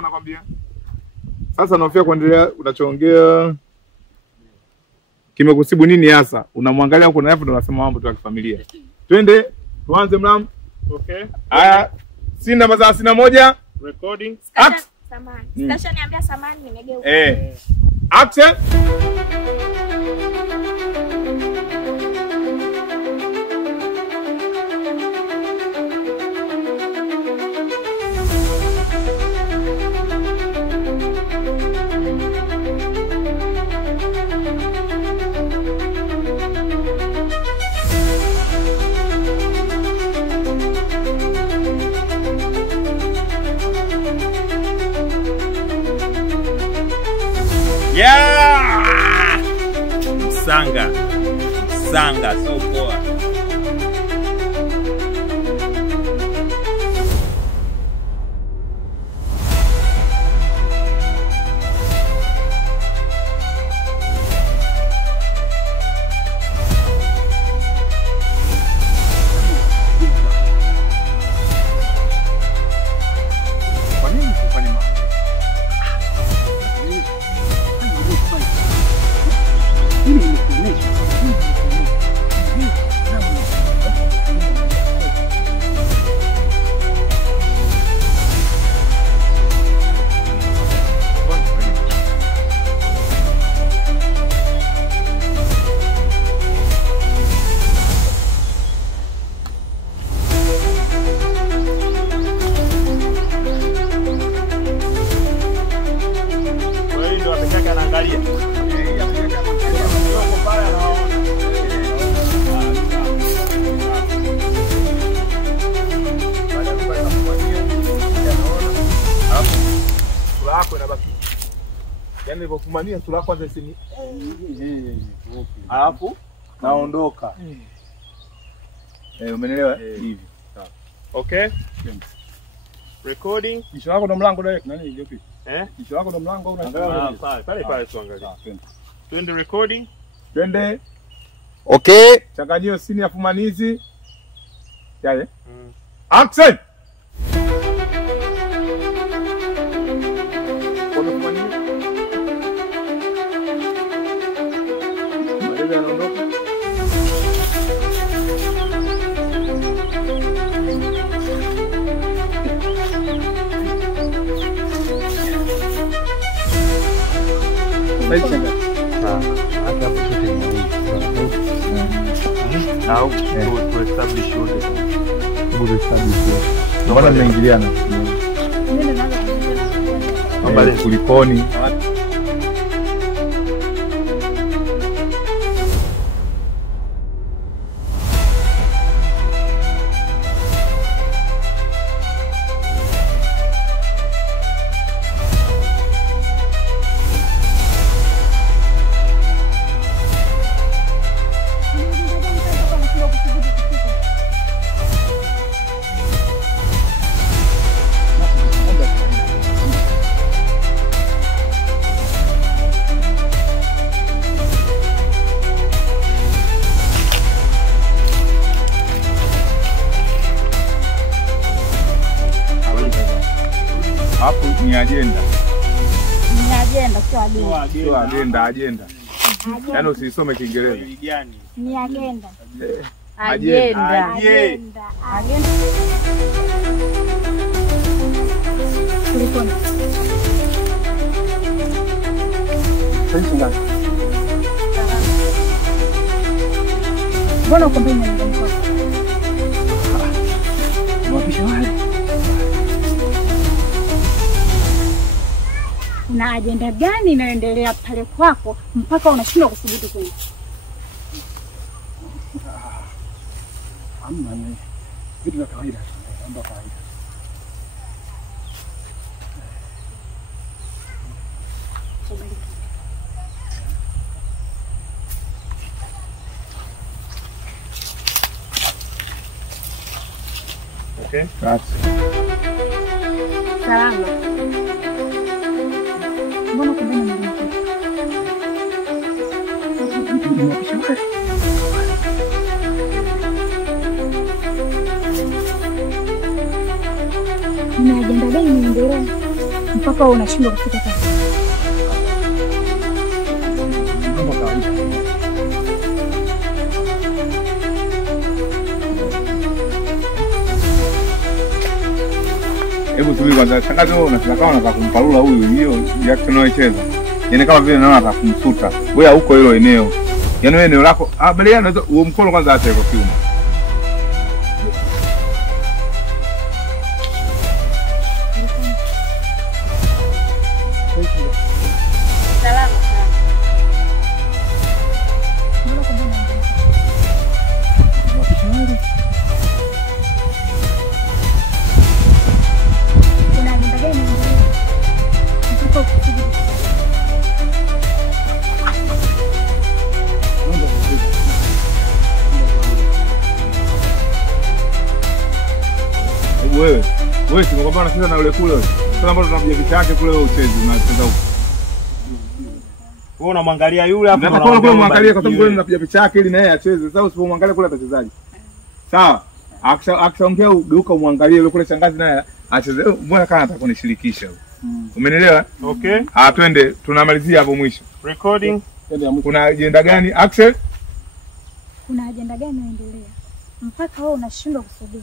tu anakwambia. Sasa naofia kuendelea unachoongea kimekusibu nini hasa? Unamwangalia huko na hapo ndo unasema mambo tu ya kifamilia. Twende tuanze mlam. Okay. Haya. Sina maza 1 Recording. Samani. Stasha niambia samani nimegeuka. Action. Yeah! Sanga so poa. Yaani nilipokumania sura kwanza isini. Alafu naondoka. Umeelewa hivi. Sawa. Okay? Recording. Kisho wako ndo mlango direct nani hiyo picha? Kisho wako ndo mlango unaangalia pale tuangalie. Twende recording. Twende. Okay. Changanyio sini ya fumanizi. Yale. Action. Now to establish order. Mbona mnaingiliana? Mbona kulikoni? Hapo ni agenda. Ni agenda sio agenda. Sio agenda, agenda. Yaani usisome Kiingereza. Ni agenda. Agenda. Agenda. Agenda. Kulikoni? Sasa mbona uko mbele ya mkono? Mwapisha wale. Na agenda gani inaendelea pale kwako mpaka unashindwa kudhibiti kweli? Hamna ni vitu vya kawaida, mambo kawaida. Okay. Salama. Mbona uko mbele ya mkono? Ni agenda gani inaendelea? mpaka wewe unashindwa kufika pale. Hebu subiri kwanza, shangazi wewe unataka kama unataka kumparula huyu hiyo reaction unayocheza. Yaani kama vile naona anataka kumsuta. Wewe huko hilo eneo. Yaani wewe eneo lako, bali yana huo mkono kwanza acha kwa kiuno. Salama sana. Kuna agenda gani inaendelea? Mpaka ukifika. Wewe si ngomba unacheza na yule kule. Sasa mbona tunakuja vita yake kule wewe ucheze unacheza huko. Wewe unamwangalia yule hapo unamwangalia muangalie kwa sababu wewe unapiga picha yake ili na yeye acheze. Sasa usipomwangalia kule atachezaje? Sawa. Akishaongea ugeuka umwangalie yule kule shangazi naye acheze. Mbona kana anataka kunishirikisha huyo? Umenielewa? Okay. Twende tunamalizia hapo mwisho. Recording. Kuna agenda gani? Axel? Kuna agenda gani inaendelea? Mpaka wewe unashindwa kusogea.